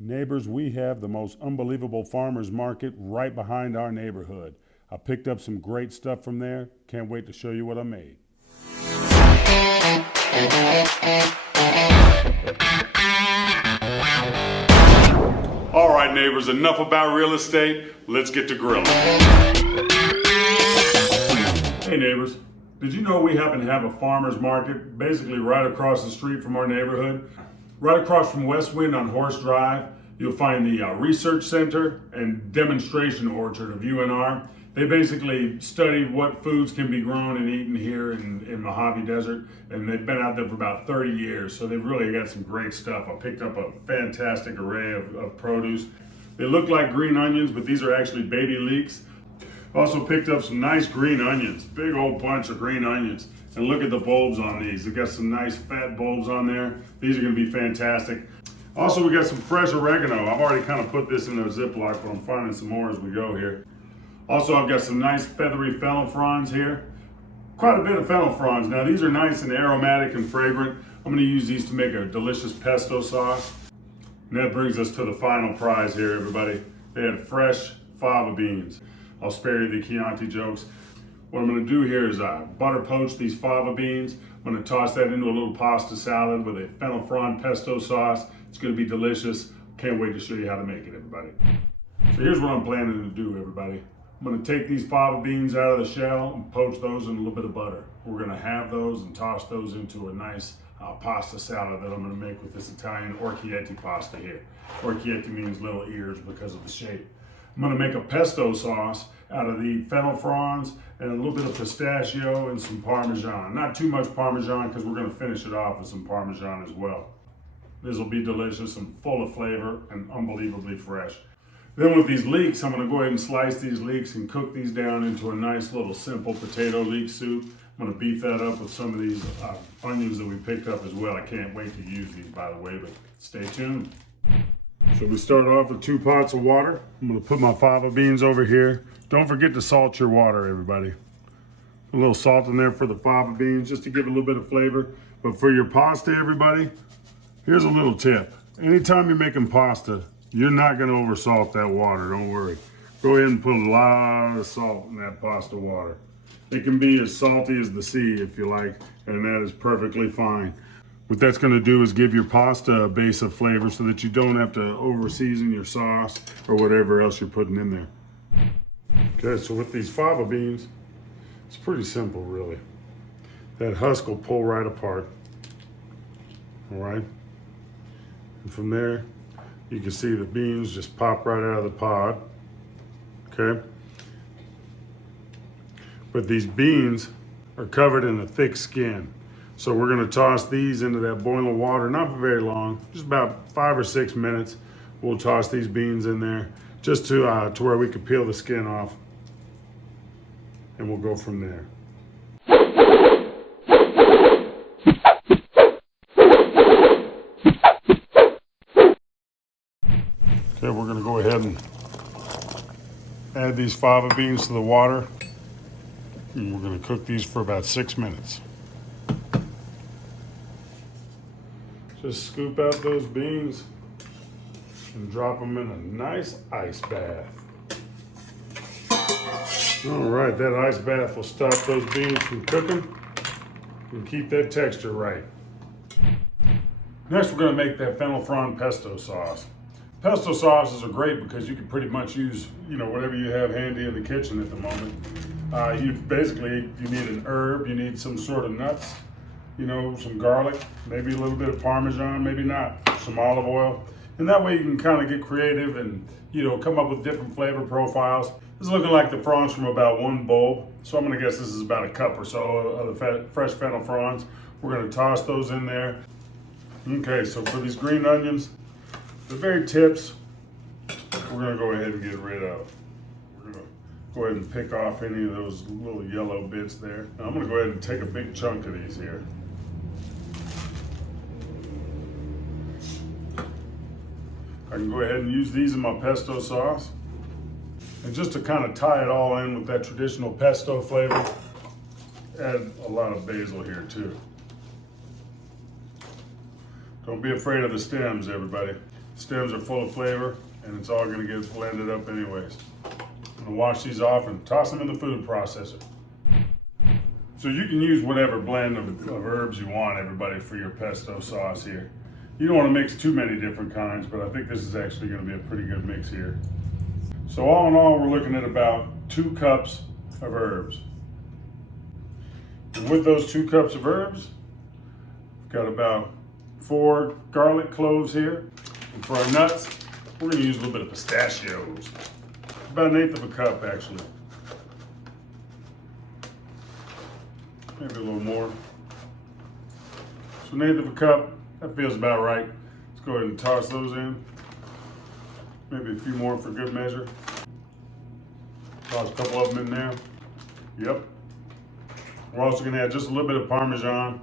Neighbors, we have the most unbelievable farmers market right behind our neighborhood. I picked up some great stuff from there. Can't wait to show you what I made. All right, neighbors, enough about real estate. Let's get to grilling. Hey, neighbors. Did you know we happen to have a farmer's market basically right across the street from our neighborhood? Right across from West Wind on Horse Drive, you'll find the Research Center and Demonstration Orchard of UNR. They basically study what foods can be grown and eaten here in Mojave Desert, and they've been out there for about 30 years, so they've really got some great stuff. I picked up a fantastic array of produce. They look like green onions, but these are actually baby leeks. Also picked up some nice green onions, big old bunch of green onions. And look at the bulbs on these. They've got some nice fat bulbs on there. These are gonna be fantastic. Also, we got some fresh oregano. I've already kind of put this in a Ziploc, but I'm finding some more as we go here. Also, I've got some nice feathery fennel fronds here. Quite a bit of fennel fronds. Now, these are nice and aromatic and fragrant. I'm gonna use these to make a delicious pesto sauce. And that brings us to the final prize here, everybody. They had fresh fava beans. I'll spare you the Chianti jokes. What I'm gonna do here is butter poach these fava beans. I'm gonna toss that into a little pasta salad with a Fennel Frond Pesto sauce. It's gonna be delicious. Can't wait to show you how to make it, everybody. So here's what I'm planning to do, everybody. I'm gonna take these fava beans out of the shell and poach those in a little bit of butter. We're gonna have those and toss those into a nice pasta salad that I'm gonna make with this Italian orecchiette pasta here. Orecchiette means little ears because of the shape. I'm gonna make a pesto sauce out of the fennel fronds and a little bit of pistachio and some Parmesan. Not too much Parmesan because we're gonna finish it off with some Parmesan as well. This will be delicious and full of flavor and unbelievably fresh. Then with these leeks, I'm gonna go ahead and slice these leeks and cook these down into a nice little simple potato leek soup. I'm gonna beef that up with some of these onions that we picked up as well. I can't wait to use these, by the way, but stay tuned. So we start off with 2 pots of water. I'm gonna put my fava beans over here. Don't forget to salt your water, everybody. A little salt in there for the fava beans, just to give it a little bit of flavor. But for your pasta, everybody, here's a little tip. Anytime you're making pasta, you're not gonna oversalt that water, don't worry. Go ahead and put a lot of salt in that pasta water. It can be as salty as the sea if you like, and that is perfectly fine. What that's gonna do is give your pasta a base of flavor so that you don't have to over season your sauce or whatever else you're putting in there. Okay, so with these fava beans, it's pretty simple really. That husk will pull right apart, all right? And from there, you can see the beans just pop right out of the pod, okay? But these beans are covered in a thick skin. So we're gonna toss these into that boiling water, not for very long, just about 5 or 6 minutes. We'll toss these beans in there just to where we can peel the skin off. And we'll go from there. Okay, we're gonna go ahead and add these fava beans to the water. And we're gonna cook these for about 6 minutes. Just scoop out those beans and drop them in a nice ice bath. All right, that ice bath will stop those beans from cooking and keep that texture right. Next, we're gonna make that Fennel Frond Pesto sauce. Pesto sauces are great because you can pretty much use, whatever you have handy in the kitchen at the moment. You need an herb, you need some sort of nuts, some garlic, maybe a little bit of Parmesan, maybe not, some olive oil. And that way you can kind of get creative and, come up with different flavor profiles. This is looking like the fronds from about 1 bulb. So I'm gonna guess this is about a cup or so of the fresh fennel fronds. We're gonna toss those in there. Okay, so for these green onions, the very tips, we're gonna go ahead and get rid of. We're gonna go ahead and pick off any of those little yellow bits there. Now I'm gonna go ahead and take a big chunk of these here. I can go ahead and use these in my pesto sauce. And just to kind of tie it all in with that traditional pesto flavor, add a lot of basil here too. Don't be afraid of the stems, everybody. Stems are full of flavor, and it's all gonna get blended up anyways. I'm gonna wash these off and toss them in the food processor. So you can use whatever blend of herbs you want, everybody, for your pesto sauce here. You don't want to mix too many different kinds, but I think this is actually going to be a pretty good mix here. So all in all, we're looking at about 2 cups of herbs. And with those 2 cups of herbs, we've got about 4 garlic cloves here. And for our nuts, we're going to use a little bit of pistachios. About 1/8 of a cup, actually. Maybe a little more. So 1/8 of a cup, that feels about right. Let's go ahead and toss those in. Maybe a few more for good measure. Toss a couple of them in there. Yep. We're also gonna add just a little bit of Parmesan.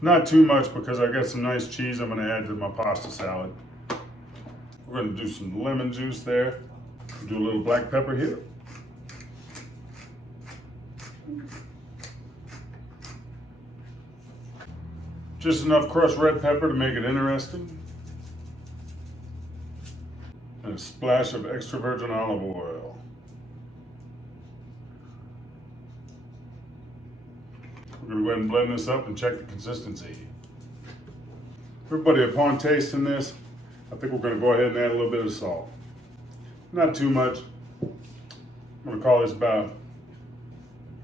Not too much because I got some nice cheese I'm gonna add to my pasta salad. We're gonna do some lemon juice there. Do a little black pepper here. Just enough crushed red pepper to make it interesting. And a splash of extra virgin olive oil. We're going to go ahead and blend this up and check the consistency. Everybody, upon tasting this, I think we're going to go ahead and add a little bit of salt. Not too much. I'm going to call this about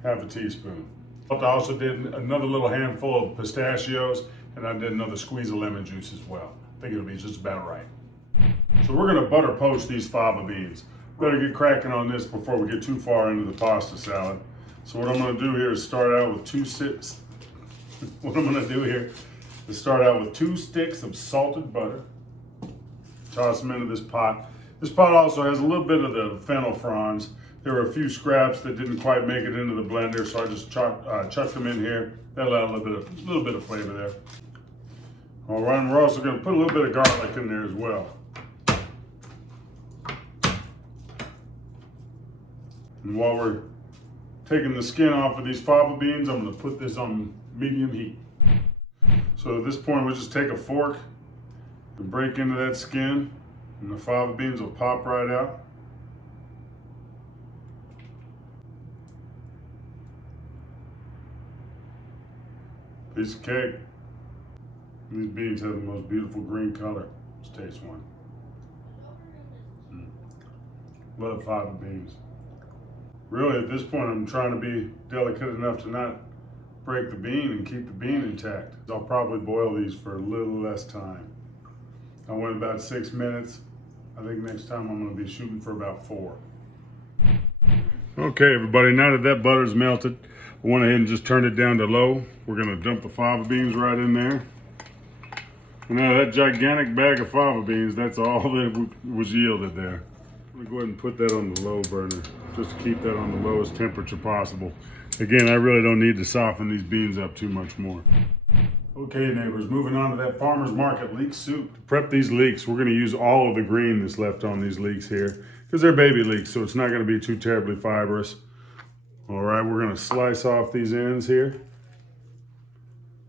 1/2 teaspoon. I also did another little handful of pistachios, and I did another squeeze of lemon juice as well. I think it'll be just about right. So we're gonna butter poach these fava beans. Better get cracking on this before we get too far into the pasta salad. So what I'm gonna do here is start out with 2 sticks. What I'm gonna do here is start out with 2 sticks of salted butter. Toss them into this pot. This pot also has a little bit of the fennel fronds. There were a few scraps that didn't quite make it into the blender, so I just chucked them in here. That'll add a little bit of flavor there. All right, and we're also going to put a little bit of garlic in there as well. And while we're taking the skin off of these fava beans, I'm going to put this on medium heat. So at this point, we'll just take a fork and break into that skin, and the fava beans will pop right out. Piece of cake. These beans have the most beautiful green color. Let's taste one. Love fava beans. Really, at this point, I'm trying to be delicate enough to not break the bean and keep the bean intact. I'll probably boil these for a little less time. I went about 6 minutes. I think next time I'm going to be shooting for about 4. Okay, everybody, now that butter's melted, I went ahead and just turned it down to low. We're gonna dump the fava beans right in there. And now that gigantic bag of fava beans, that's all that was yielded there. I'm gonna go ahead and put that on the low burner, just to keep that on the lowest temperature possible. Again, I really don't need to soften these beans up too much more. Okay, neighbors, moving on to that farmer's market leek soup. To prep these leeks, we're gonna use all of the green that's left on these leeks here, because they're baby leeks, so it's not gonna be too terribly fibrous. All right, we're gonna slice off these ends here.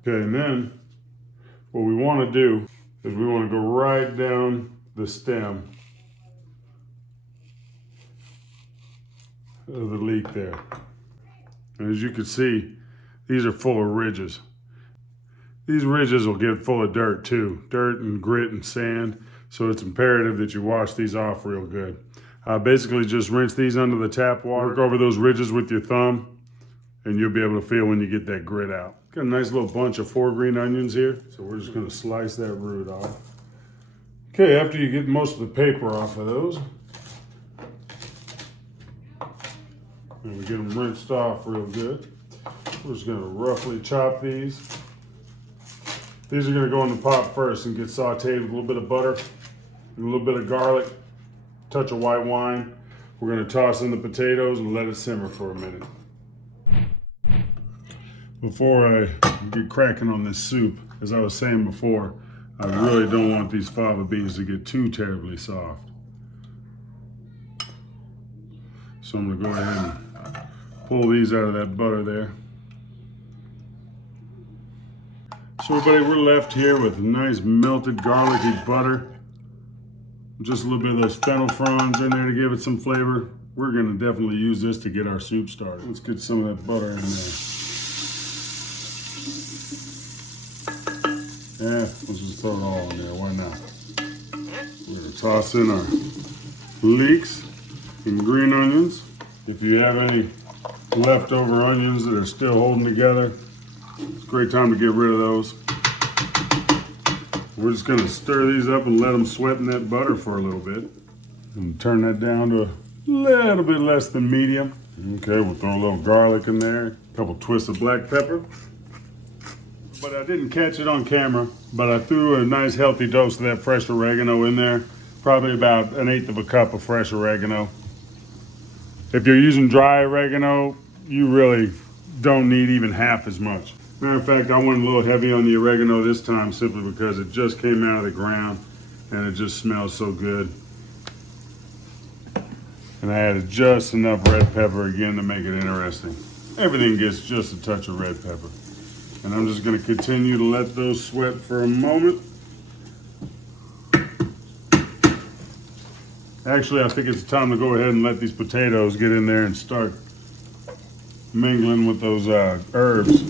Okay, and then what we wanna do is we wanna go right down the stem of the leek there. And as you can see, these are full of ridges. These ridges will get full of dirt too, dirt and grit and sand, so it's imperative that you wash these off real good. Basically just rinse these under the tap water, work over those ridges with your thumb, and you'll be able to feel when you get that grit out. Got a nice little bunch of 4 green onions here, so we're just gonna slice that root off. Okay, after you get most of the paper off of those, and we get them rinsed off real good, we're just gonna roughly chop these. These are gonna go in the pot first and get sauteed with a little bit of butter and a little bit of garlic, touch of white wine. We're gonna toss in the potatoes and let it simmer for a minute. Before I get cracking on this soup, as I was saying before, I really don't want these fava beans to get too terribly soft. So I'm gonna go ahead and pull these out of that butter there. So everybody, we're left here with nice melted garlicky butter Just a little bit of those fennel fronds in there to give it some flavor. We're gonna definitely use this to get our soup started. Let's get some of that butter in there. Yeah, let's just throw it all in there, why not? We're gonna toss in our leeks and green onions. If you have any leftover onions that are still holding together, it's a great time to get rid of those. We're just gonna stir these up and let them sweat in that butter for a little bit. And turn that down to a little bit less than medium. Okay, we'll throw a little garlic in there, a couple twists of black pepper. But I didn't catch it on camera, but I threw a nice healthy dose of that fresh oregano in there. Probably about 1/8 of a cup of fresh oregano. If you're using dry oregano, you really don't need even half as much. Matter of fact, I went a little heavy on the oregano this time simply because it just came out of the ground and it just smells so good. And I added just enough red pepper again to make it interesting. Everything gets just a touch of red pepper. And I'm just gonna continue to let those sweat for a moment. Actually, I think it's time to go ahead and let these potatoes get in there and start mingling with those herbs.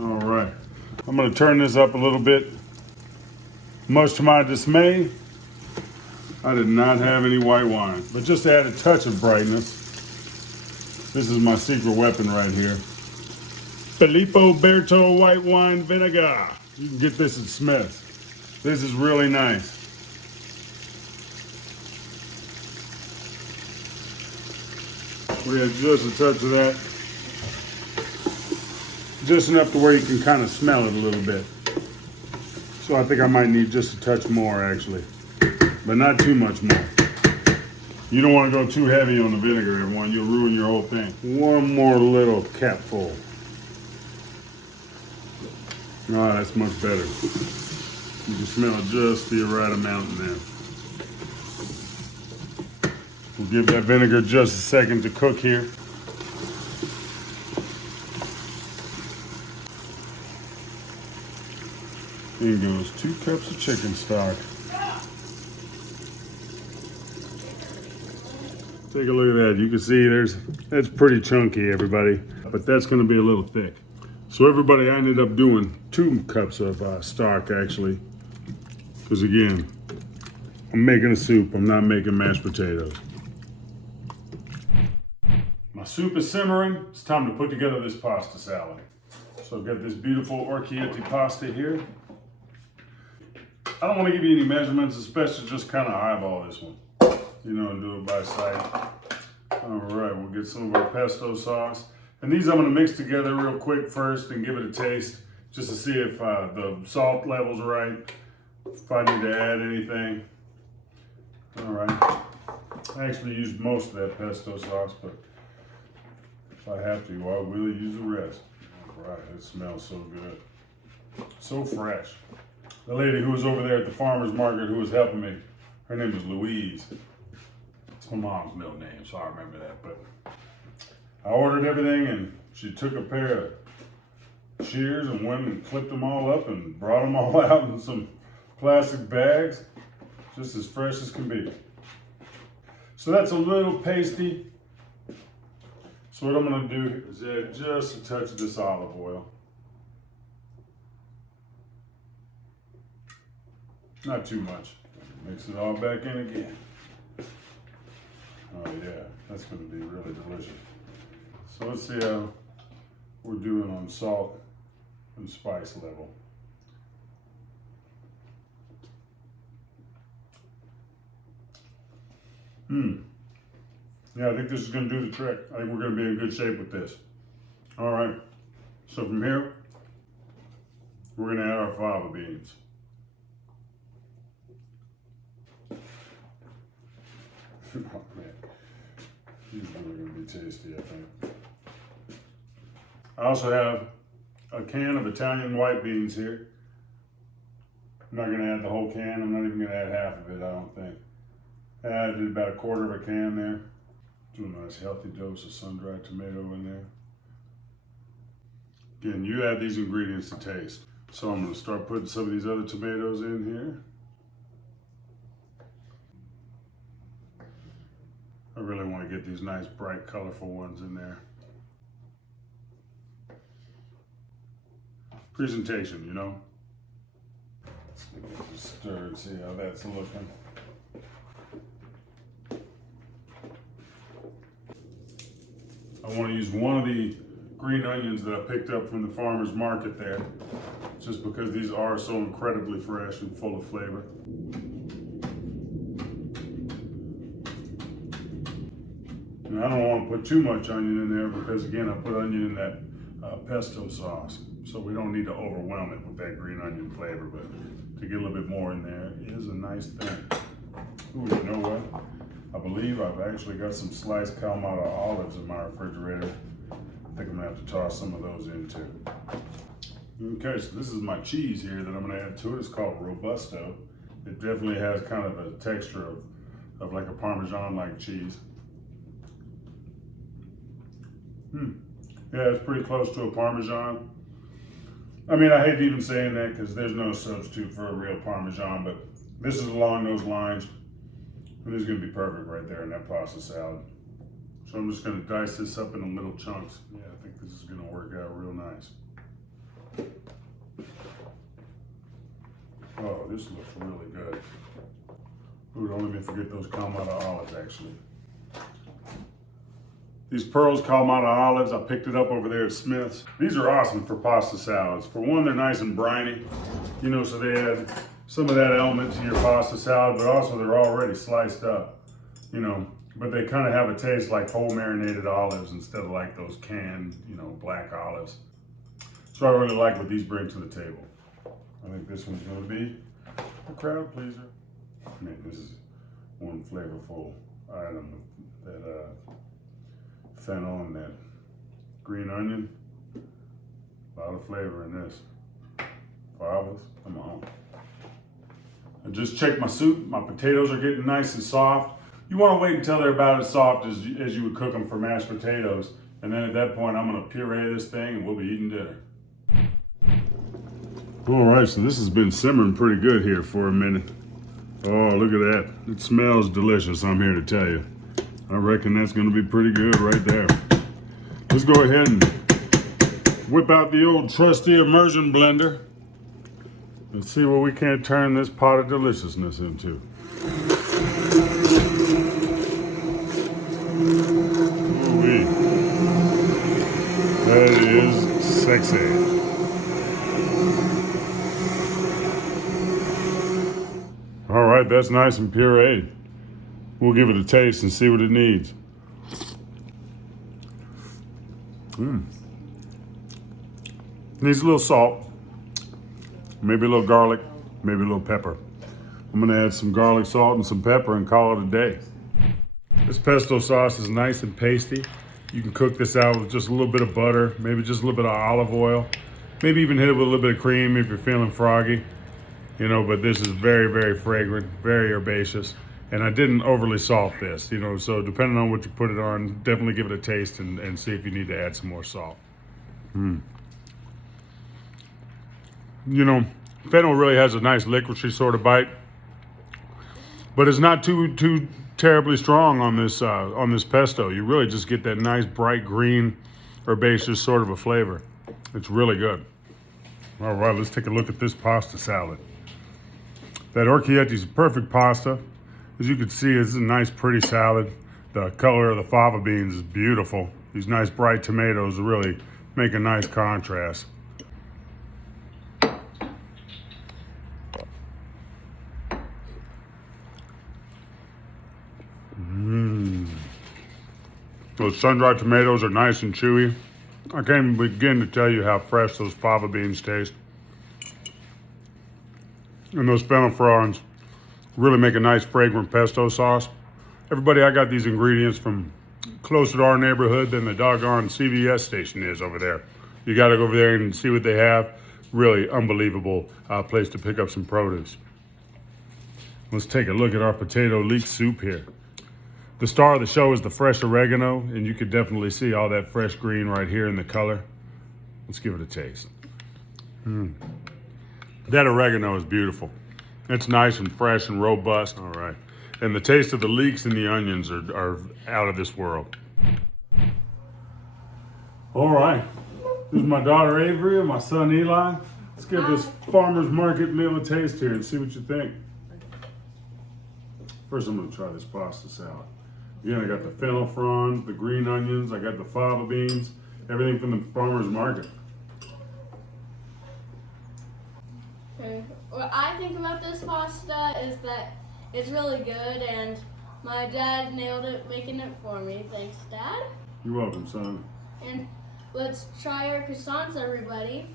All right, I'm gonna turn this up a little bit. Much to my dismay, I did not have any white wine, but just to add a touch of brightness, this is my secret weapon right here. Filippo Berto white wine vinegar. You can get this at Smith's. This is really nice. We have just a touch of that. Just enough to where you can kind of smell it a little bit. So I think I might need just a touch more actually, but not too much more. You don't want to go too heavy on the vinegar, everyone. You'll ruin your whole thing. One more little capful. Oh, that's much better. You can smell just the right amount in there. We'll give that vinegar just a second to cook here. In goes 2 cups of chicken stock. Take a look at that. You can see that's pretty chunky, everybody, but that's gonna be a little thick. So everybody, I ended up doing 2 cups of stock actually, because again, I'm making a soup, I'm not making mashed potatoes. My soup is simmering, it's time to put together this pasta salad. So I've got this beautiful orecchiette pasta here. I don't want to give you any measurements, especially just kind of eyeball this one, you know, and do it by sight. All right, we'll get some of our pesto sauce. And these I'm going to mix together real quick first and give it a taste, just to see if the salt level's right, if I need to add anything. All right, I actually used most of that pesto sauce, but if I have to, I will use the rest. All right, it smells so good, so fresh. The lady who was over there at the farmer's market who was helping me, her name was Louise. It's my mom's middle name, so I remember that. But I ordered everything and she took a pair of shears and went and clipped them all up and brought them all out in some plastic bags, just as fresh as can be. So that's a little pasty. So what I'm gonna do is add just a touch of this olive oil. Not too much. Mix it all back in again. Oh yeah, that's gonna be really delicious. So let's see how we're doing on salt and spice level. Yeah, I think this is gonna do the trick. I think we're gonna be in good shape with this. All right, so from here, we're gonna add our fava beans. Oh man, these are really gonna be tasty, I think. I also have a can of Italian white beans here. I'm not gonna add the whole can. I'm not even gonna add half of it, I don't think. I added about a quarter of a can there. Do a nice healthy dose of sun-dried tomato in there. Again, you add these ingredients to taste. So I'm gonna start putting some of these other tomatoes in here. get these nice, bright, colorful ones in there. Presentation, you know. Just stir and see how that's looking. I want to use one of the green onions that I picked up from the farmer's market there, just because these are so incredibly fresh and full of flavor. And I don't want to put too much onion in there because, again, I put onion in that pesto sauce, so we don't need to overwhelm it with that green onion flavor, but to get a little bit more in there is a nice thing. Ooh, you know what? I believe I've actually got some sliced Kalamata olives in my refrigerator. I think I'm gonna have to toss some of those in too. Okay, so this is my cheese here that I'm gonna add to it. It's called Robusto. It definitely has kind of a texture of like a Parmesan-like cheese. Yeah, it's pretty close to a Parmesan. I mean, I hate even saying that because there's no substitute for a real Parmesan, but this is along those lines. And this is gonna be perfect right there in that pasta salad. So I'm just gonna dice this up into little chunks. Yeah, I think this is gonna work out real nice. Oh, this looks really good. Ooh, don't let me forget those Kalamata olives, actually. These Pearls Kalamata olives, I picked it up over there at Smith's. These are awesome for pasta salads. For one, they're nice and briny, you know, so they add some of that element to your pasta salad, but also they're already sliced up, you know, but they kind of have a taste like whole marinated olives instead of like those canned, you know, black olives. So I really like what these bring to the table. I think this one's gonna be a crowd pleaser. I mean, this is one flavorful item, that fennel and that green onion. A lot of flavor in this. Favas, come on. I just checked my soup. My potatoes are getting nice and soft. You want to wait until they're about as soft as you would cook them for mashed potatoes. And then at that point, I'm going to puree this thing and we'll be eating dinner. All right, so this has been simmering pretty good here for a minute. Oh, look at that. It smells delicious, I'm here to tell you. I reckon that's going to be pretty good right there. Let's go ahead and whip out the old trusty immersion blender. Let's see what we can't turn this pot of deliciousness into. Ooh-wee. That is sexy. All right, that's nice and pureed. We'll give it a taste and see what it needs. Needs a little salt. Maybe a little garlic, maybe a little pepper. I'm gonna add some garlic, salt, and some pepper and call it a day. This pesto sauce is nice and pasty. You can cook this out with just a little bit of butter, maybe just a little bit of olive oil, maybe even hit it with a little bit of cream if you're feeling froggy. You know, but this is very, very fragrant, very herbaceous. And I didn't overly salt this, you know, so depending on what you put it on, definitely give it a taste and see if you need to add some more salt. You know, fennel really has a nice licoricey sort of bite, but it's not too terribly strong on this pesto. You really just get that nice bright green herbaceous sort of a flavor. It's really good. All right, let's take a look at this pasta salad. That orecchietta is perfect pasta. As you can see, it's a nice pretty salad. The color of the fava beans is beautiful. These nice bright tomatoes really make a nice contrast. Those sun-dried tomatoes are nice and chewy. I can't even begin to tell you how fresh those fava beans taste. And those fennel fronds really make a nice fragrant pesto sauce. Everybody, I got these ingredients from closer to our neighborhood than the doggone CVS station is over there. You gotta go over there and see what they have. Really unbelievable place to pick up some produce. Let's take a look at our potato leek soup here. The star of the show is the fresh oregano, and you could definitely see all that fresh green right here in the color. Let's give it a taste. That oregano is beautiful. It's nice and fresh and robust. All right. And the taste of the leeks and the onions are out of this world. All right, this is my daughter Avery and my son Eli. Let's give this farmer's market meal a taste here and see what you think. First, I'm gonna try this pasta salad. Again, I got the fennel fronds, the green onions, I got the fava beans, everything from the farmer's market. Okay. What I think about this pasta is that it's really good, and my dad nailed it making it for me. Thanks, Dad. You're welcome, son. And let's try our croissants, everybody.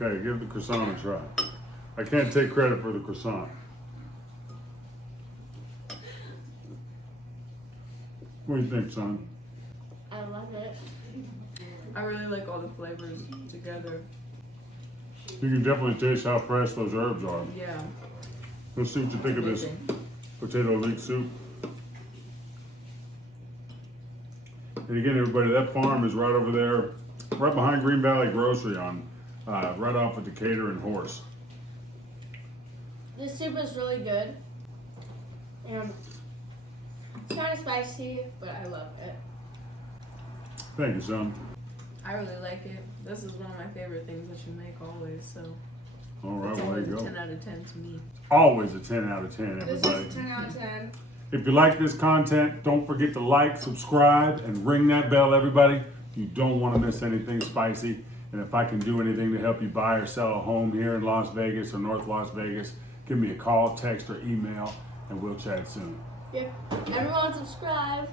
Okay, give the croissant a try. I can't take credit for the croissant. What do you think, son? I love it. I really like all the flavors together. You can definitely taste how fresh those herbs are. Yeah. Let's see what you think of this potato leek soup. And again, everybody, that farm is right over there, right behind Green Valley Grocery on, right off of Decatur and Horse. This soup is really good. And it's kind of spicy, but I love it. Thank you, son. I really like it. This is one of my favorite things that you make always, so All right, it's well, there always you a go. 10 out of 10 to me. Always a 10 out of 10, This everybody. is 10 out of 10. If you like this content, don't forget to like, subscribe, and ring that bell, everybody. You don't want to miss anything spicy. And if I can do anything to help you buy or sell a home here in Las Vegas or North Las Vegas, give me a call, text, or email, and we'll chat soon. Yep. Everyone subscribe.